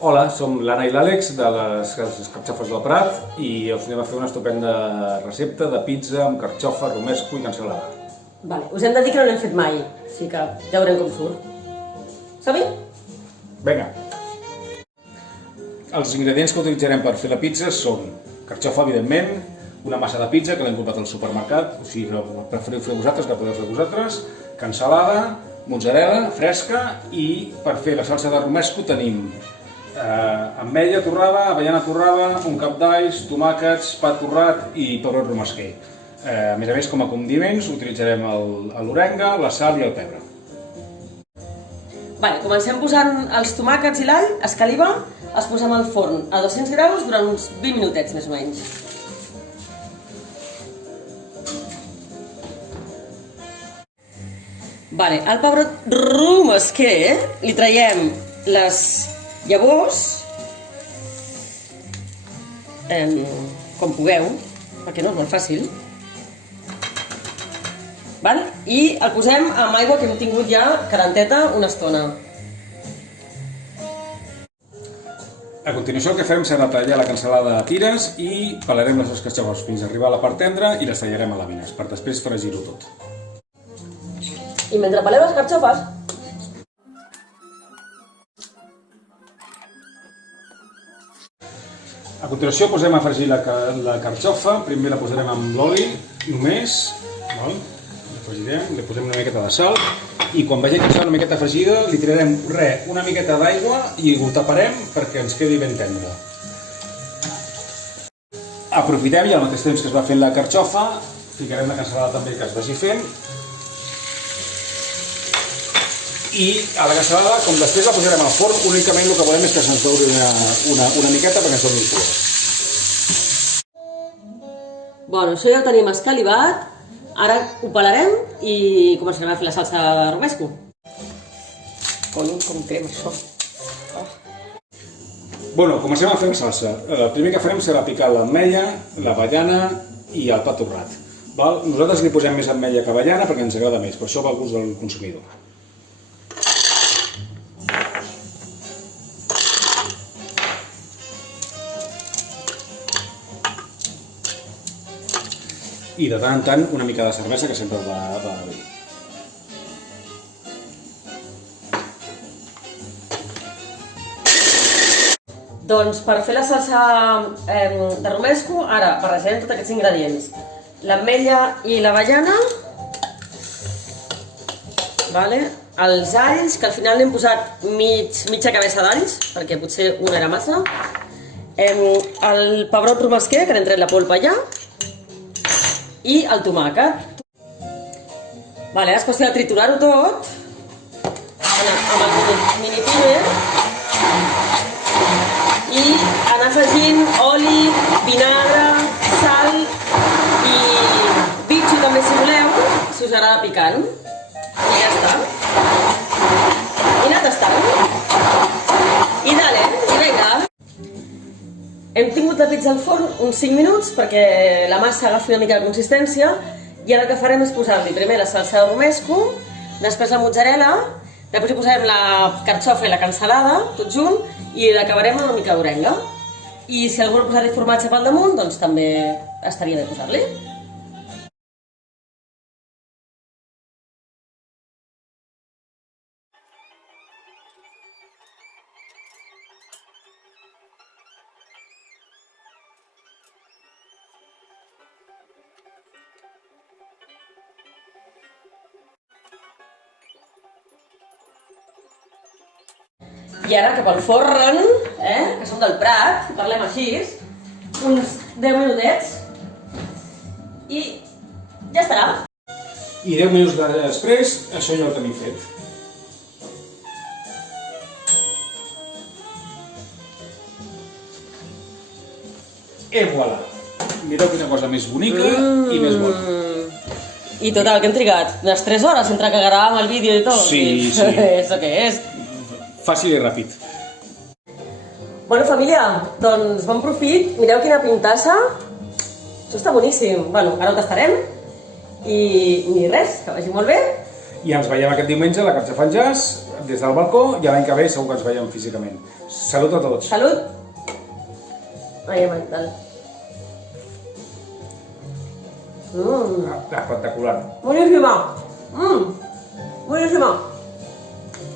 Hola, som l'Anna i l'Àlex de les Carxofes del Prat i us anem a fer una estupenda recepta de pizza amb carxofa, romesco i cansalada. Vale, us hem de dir que no l'hem fet mai, així que ja veurem com surt. Som-hi? Vinga! Els ingredients que utilitzarem per fer la pizza són carxofa, evidentment, una massa de pizza que l'hem comprat al supermercat, o sigui, no preferiu fer vosaltres, que podeu fer vosaltres, cansalada, mozzarella fresca i per fer la salsa de romesco tenim ametlla torrada, avellana torrada, un cap d'alls, tomàquets, pa torrat i pebrot romesquer. A més, com a condiments utilitzarem l'orenga, la sal i el pebre. Vale, comencem posant els tomàquets i l'all, escaliva, els posem al forn a 200 graus durant uns 20 minutets més o menys. Vale, al pebrot romesquer li traiem les llavors, com pugueu, perquè no és molt fàcil. Val? I el posem amb aigua que hem tingut ja calenteta una estona. A continuació el que farem serà tallar la cansalada a tires i pelarem les carxofes fins a arribar a la part tendra i les tallarem a làmines per després fregir-ho tot. I mentre peleu les carxofes, a continuació posem a fregir la carxofa, primer la posarem amb l'oli, només, la fregirem, li posem una miqueta de sal i quan vegem que està una miqueta fregida li tirarem una miqueta d'aigua i ho taparem perquè ens quedi ben tendre. Aprofitem i al mateix temps que es va fent la carxofa, ficarem la cansalada també que es vagi fent i a la cansalada, com després la posarem al forn, únicament el que volem és que se'ns dori una miqueta perquè ens doni el color. bueno, això ja ho tenim escalivat, ara ho pelarem i començarem a fer la salsa de romesco. Cony, com crema això. Bueno, comencem a fer la salsa. El primer que farem serà picar l'ametlla, l'avellana i el pa torrat. Nosaltres li posem més ametlla que avellana perquè ens agrada més, per això va al gust del consumidor. I de tant en tant una mica de cervesa, que sempre va bé. Doncs per fer la salsa de romesco, ara barrejarem tots aquests ingredients. L'ametlla i l'avellana, els alls, que al final n'hem posat mitja cabeça d'alls, perquè potser una era massa, el pebrot romesquer, que n'hem tret la polpa ja, i el tomàquet. Ara és qüestió de triturar-ho tot amb el mini-pime i anar afegint oli, vinagre, sal i bitxo també si voleu, si us agrada picant. I ja està. I anar tastant. I dale, i vinga. Hem tingut la pizza al forn uns 5 minuts perquè la massa agafi una mica de consistència i ara el que farem és posar-li primer la salsa de romesco, després la mozzarella, després hi posarem la carxofa i la cansalada, tot junt, i l'acabarem amb una mica d'orenga. I si algú vol posar-li formatge pel damunt, doncs també estaria bé posar-li. I ara cap al forn, que som del Prat, parlem així, uns 10 minutets i ja estarà. I 10 minuts després, això ja ho tenim fet. I voilà! Mireu quina cosa més bonica i més bona. I total, que hem trigat unes 3 hores entre que gravàvem el vídeo i tot. Sí. És el que és. Fàcil i ràpid. Bueno, família, doncs bon profit. Mireu quina pintassa. Això està boníssim. Bueno, ara ho tastarem. I res, que vagi molt bé. I ens veiem aquest diumenge a la Carxofa en Jazz, des del balcó, i l'any que ve segur que ens veiem físicament. Salut a tots! Salut! Ai, mental. Espectacular! Buenísima! Buenísima!